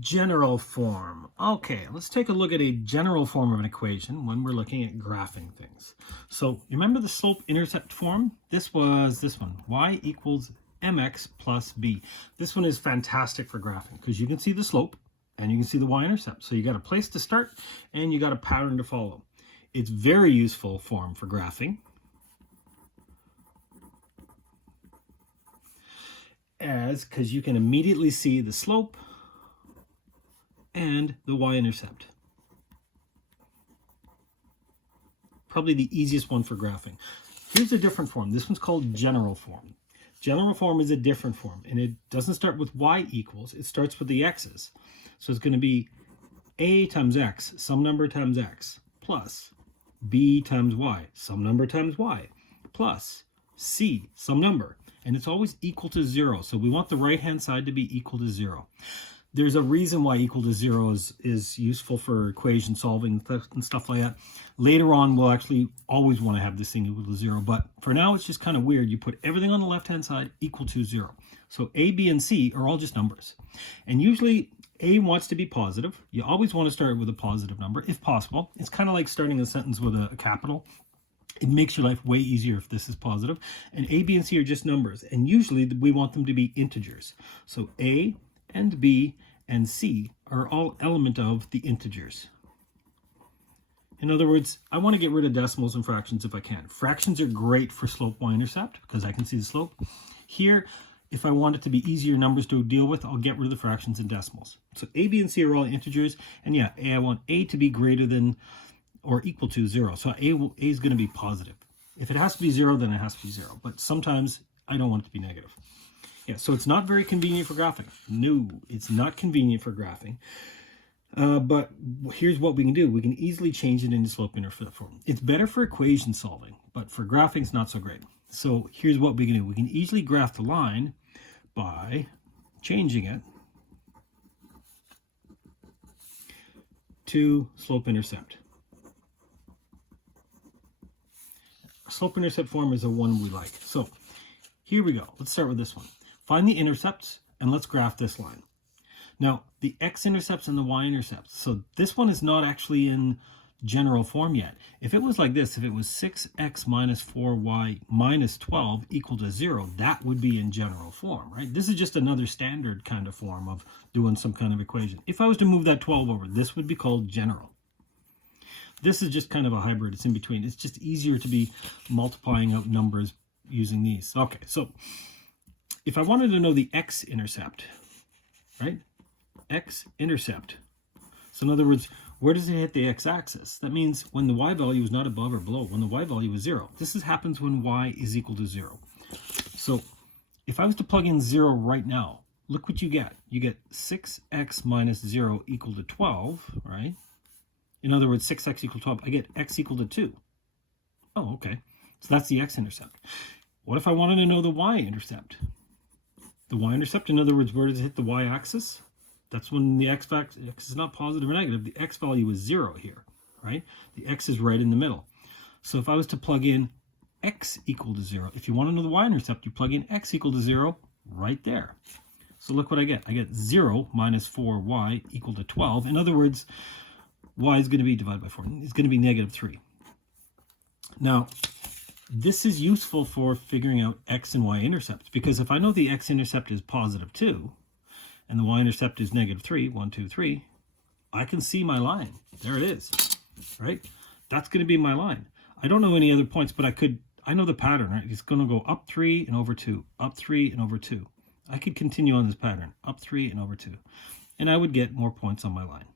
General form. Okay, let's take a look at a general form of an equation when we're looking at graphing things. So remember the slope-intercept form? This was this one, y equals mx plus b. This one is fantastic for graphing because you can see the slope and you can see the y-intercept. So you got a place to start and you got a pattern to follow. It's very useful form for graphing, because you can immediately see the slope and the y-intercept. Probably the easiest one for graphing. Here's a different form. This one's called general form. General form is a different form, and it doesn't start with y equals. It starts with the x's. So it's going to be a times x, some number times x, plus b times y, some number times y, plus c, some number. And it's always equal to 0. So we want the right-hand side to be equal to 0. There's a reason why equal to 0 is useful for equation solving and stuff like that. Later on, we'll actually always want to have this thing equal to 0. But for now, it's just kind of weird. You put everything on the left-hand side equal to 0. So A, B, and C are all just numbers. And usually, A wants to be positive. You always want to start with a positive number, if possible. It's kind of like starting a sentence with a capital. It makes your life way easier if this is positive. And A, B, and C are just numbers. And usually, we want them to be integers. So A and B and C are all element of the integers. In other words, I want to get rid of decimals and fractions if I can. Fractions are great for slope y-intercept because I can see the slope. Here, if I want it to be easier numbers to deal with, I'll get rid of the fractions and decimals. So A, B, and C are all integers. And yeah, I want A to be greater than or equal to 0. So A is going to be positive. If it has to be 0, then it has to be 0. But sometimes I don't want it to be negative. Yeah, so it's not very convenient for graphing. No, it's not convenient for graphing. But here's what we can do. We can easily change it into slope-intercept form. It's better for equation solving, but for graphing, it's not so great. So here's what we can do. We can easily graph the line by changing it to slope-intercept. Slope-intercept form is the one we like. So here we go. Let's start with this one. Find the intercepts, and let's graph this line. Now, the x-intercepts and the y-intercepts. So this one is not actually in general form yet. If it was like this, if it was 6x minus 4y minus 12 equal to 0, that would be in general form, right? This is just another standard kind of form of doing some kind of equation. If I was to move that 12 over, this would be called general. This is just kind of a hybrid. It's in between. It's just easier to be multiplying out numbers using these. Okay, so if I wanted to know the x-intercept, right? X-intercept. So in other words, where does it hit the x-axis? That means when the y value is not above or below, when the y value is 0. This happens when y is equal to 0. So if I was to plug in 0 right now, look what you get. You get 6x minus 0 equal to 12, right? In other words, 6x equal to 12. I get x equal to 2. Oh, okay. So that's the x-intercept. What if I wanted to know the y-intercept? The y-intercept, in other words, where does it hit the y-axis? That's when the x is not positive or negative. The x value is 0 here, right? The x is right in the middle. So if I was to plug in x equal to 0, if you want to know the y-intercept, you plug in x equal to 0 right there. So look what I get. I get 0 minus 4y equal to 12. In other words, y is going to be divided by 4. It's going to be negative 3. Now, this is useful for figuring out x and y intercepts, because if I know the x-intercept is positive 2 and the y-intercept is negative 3, 1, 2, 3, I can see my line. There it is, right? That's going to be my line. I don't know any other points, but I know the pattern, right? It's going to go up 3 and over 2, up 3 and over 2. I could continue on this pattern, up 3 and over 2, and I would get more points on my line.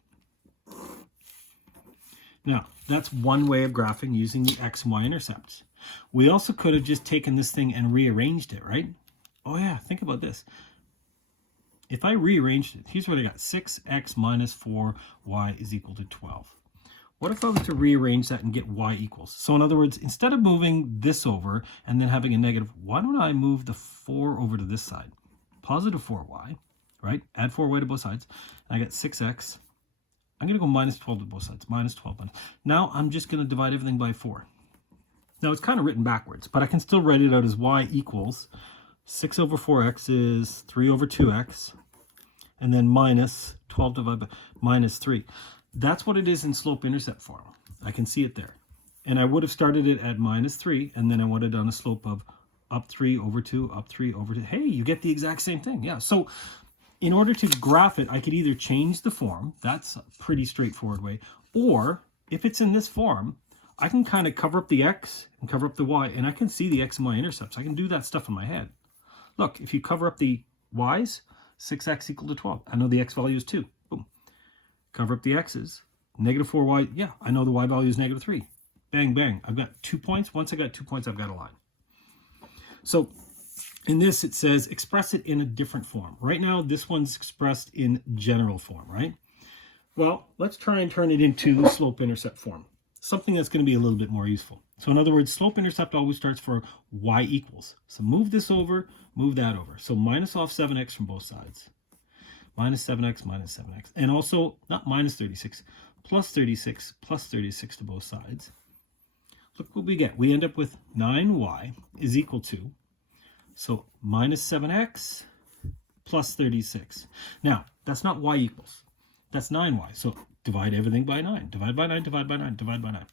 Now, that's one way of graphing using the x and y intercepts. We also could have just taken this thing and rearranged it, right? Oh yeah, think about this. If I rearranged it, here's what I got. 6x minus 4y is equal to 12. What if I was to rearrange that and get y equals? So in other words, instead of moving this over and then having a negative, why don't I move the 4 over to this side? Positive 4y, right? Add 4y to both sides. And I get 6x. I'm going to go minus 12 to both sides. Minus 12. Now I'm just going to divide everything by 4. Now it's kind of written backwards, but I can still write it out as y equals 6 over 4x is 3 over 2x, and then minus 12 divided by minus 3. That's what it is in slope-intercept form. I can see it there. And I would have started it at minus 3, and then I would have done a slope of up 3 over 2, up 3 over 2. Hey, you get the exact same thing. Yeah, so in order to graph it, I could either change the form. That's a pretty straightforward way. Or if it's in this form, I can kind of cover up the x and cover up the y, and I can see the x and y intercepts. I can do that stuff in my head. Look, if you cover up the y's, 6x equal to 12. I know the x value is 2. Boom. Cover up the x's. Negative 4y. Yeah, I know the y value is negative 3. Bang, bang. I've got 2 points. Once I got 2 points, I've got a line. So in this, it says express it in a different form. Right now, this one's expressed in general form, right? Well, let's try and turn it into slope-intercept form. Something that's going to be a little bit more useful. So in other words, slope-intercept always starts for y equals. So move this over, move that over. So minus off 7x from both sides. Minus 7x, minus 7x. And also, not minus 36, plus 36, plus 36 to both sides. Look what we get. We end up with 9y is equal to, so minus 7x plus 36. Now, that's not y equals. That's 9y. So divide everything by 9. Divide by 9, divide by 9, divide by 9.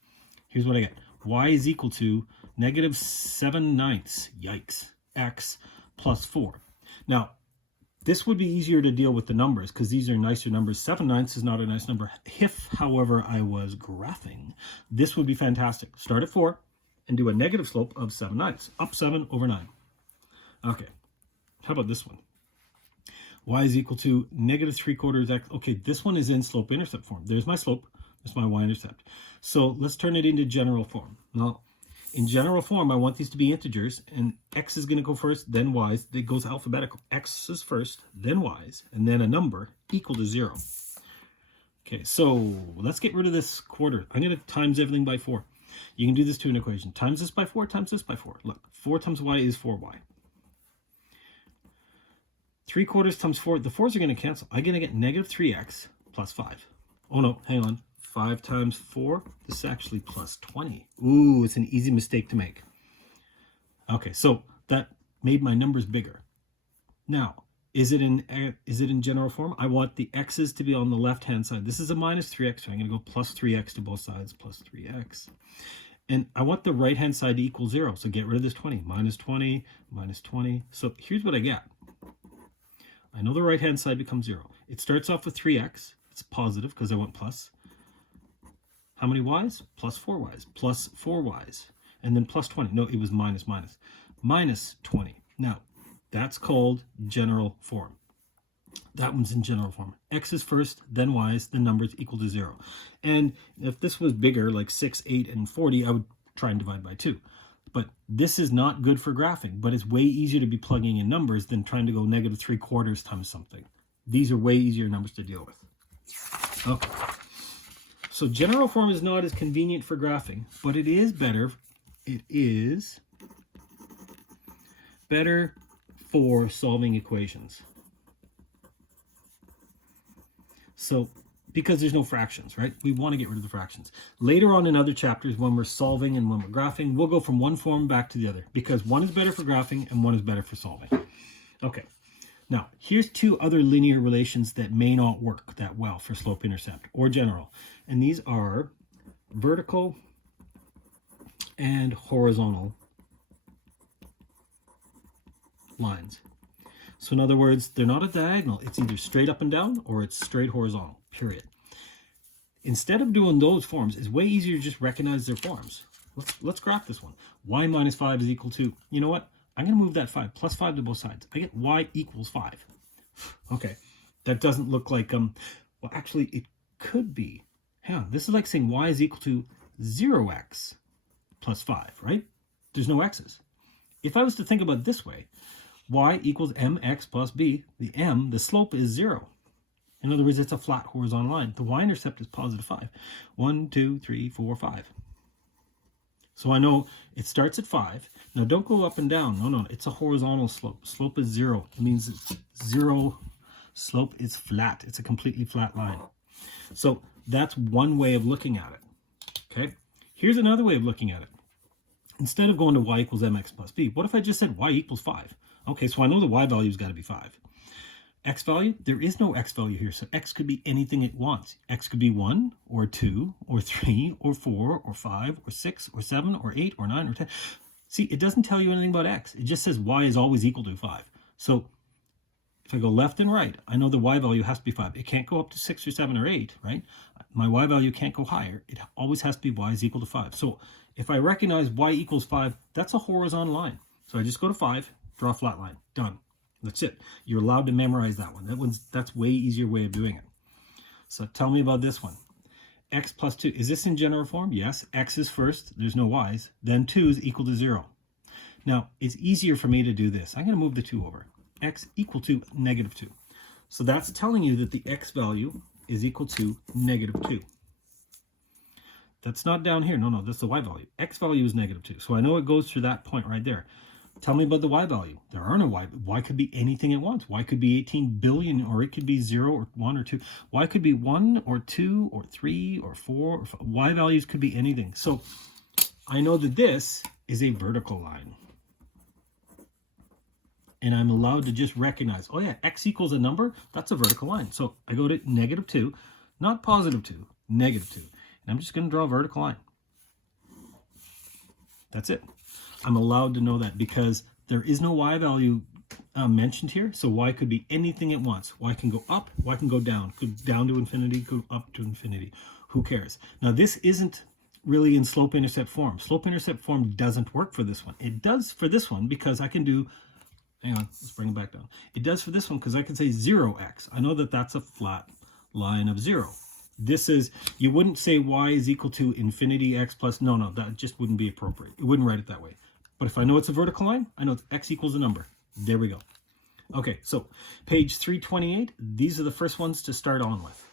Here's what I get. Y is equal to negative 7/9, yikes, x plus 4. Now, this would be easier to deal with the numbers because these are nicer numbers. 7/9 is not a nice number. If, however, I was graphing, this would be fantastic. Start at 4 and do a negative slope of 7/9, up 7 over 9. Okay, how about this one? Y is equal to negative 3/4 x. Okay, this one is in slope-intercept form. There's my slope. There's my y-intercept. So let's turn it into general form. Now, in general form, I want these to be integers, and x is going to go first, then y's. It goes alphabetical. X is first, then y's, and then a number equal to 0. Okay, so let's get rid of this quarter. I'm going to times everything by 4. You can do this to an equation. Times this by 4, times this by 4. Look, 4 times y is 4y. 3/4 times 4. The 4's are going to cancel. I'm going to get negative 3x plus 5. Oh, no, hang on. 5 times 4, this is actually plus 20. Ooh, it's an easy mistake to make. Okay, so that made my numbers bigger. Now, is it in general form? I want the x's to be on the left-hand side. This is a minus 3x, so I'm going to go plus 3x to both sides, plus 3x. And I want the right-hand side to equal 0, so get rid of this 20. Minus 20, minus 20. So here's what I get. I know the right-hand side becomes 0. It starts off with 3x. It's positive because I want plus. How many y's? Plus 4y's. Plus 4y's. And then plus 20. No, it was minus, minus. Minus 20. Now, that's called general form. That one's in general form. X is first, then y's, then numbers equal to 0. And if this was bigger, like 6, 8, and 40, I would try and divide by 2. But this is not good for graphing, but it's way easier to be plugging in numbers than trying to go negative 3/4 times something. These are way easier numbers to deal with. Okay. So general form is not as convenient for graphing, but it is better. It is better for solving equations. So, because there's no fractions, right? We want to get rid of the fractions. Later on in other chapters, when we're solving and when we're graphing, we'll go from one form back to the other because one is better for graphing and one is better for solving. Okay. Now, here's 2 other linear relations that may not work that well for slope-intercept or general. And these are vertical and horizontal lines. So in other words, they're not a diagonal. It's either straight up and down or it's straight horizontal, period. Instead of doing those forms, it's way easier to just recognize their forms. Let's graph this one. Y minus 5 is equal to, you know what? I'm going to move that 5, plus 5 to both sides. I get y equals 5. Okay, that doesn't look like, well, actually, it could be. Hang on, this is like saying y is equal to 0x plus 5, right? There's no x's. If I was to think about it this way, y equals mx plus b. The m, the slope is 0. In other words, it's a flat horizontal line. The y-intercept is positive 5. 1, 2, 3, 4, 5. So I know it starts at 5. Now don't go up and down. No, it's a horizontal slope. Slope is 0. It means it's 0. Slope is flat. It's a completely flat line. So that's one way of looking at it. Okay. Here's another way of looking at it. Instead of going to y equals mx plus b, what if I just said y equals 5? Okay, so I know the y value's got to be 5. X value, there is no X value here. So X could be anything it wants. X could be 1 or 2 or 3 or 4 or 5 or 6 or 7 or 8 or 9 or 10. See, it doesn't tell you anything about X. It just says Y is always equal to 5. So if I go left and right, I know the Y value has to be 5. It can't go up to 6 or 7 or 8, right? My Y value can't go higher. It always has to be Y is equal to 5. So if I recognize Y equals 5, that's a horizontal line. So I just go to 5, draw a flat line. Done. That's it. You're allowed to memorize that one. That's way easier way of doing it. So tell me about this one. X plus 2. Is this in general form? Yes. X is first. There's no Y's. Then 2 is equal to 0. Now, it's easier for me to do this. I'm going to move the 2 over. X equal to negative 2. So that's telling you that the X value is equal to negative 2. That's not down here. No, that's the Y value. X value is negative 2. So I know it goes through that point right there. Tell me about the Y value. There are no Y. Y could be anything it wants. Y could be 18 billion, or it could be 0 or 1 or 2. Y could be 1 or 2 or 3 or 4 or 5. Y values could be anything. So I know that this is a vertical line. And I'm allowed to just recognize, oh yeah, X equals a number. That's a vertical line. So I go to negative 2, not positive 2, negative 2. And I'm just going to draw a vertical line. That's it. I'm allowed to know that because there is no Y value mentioned here. So Y could be anything it wants. Y can go up, Y can go down. Could down to infinity, go up to infinity. Who cares? Now this isn't really in slope-intercept form. Slope-intercept form doesn't work for this one. It does for this one because I can do, hang on, let's bring it back down. It does for this one because I can say 0x. I know that that's a flat line of 0. This is, you wouldn't say Y is equal to infinity X plus, no, that just wouldn't be appropriate. It wouldn't write it that way. But if I know it's a vertical line, I know it's X equals a number. There we go. Okay, so page 328, these are the first ones to start on with.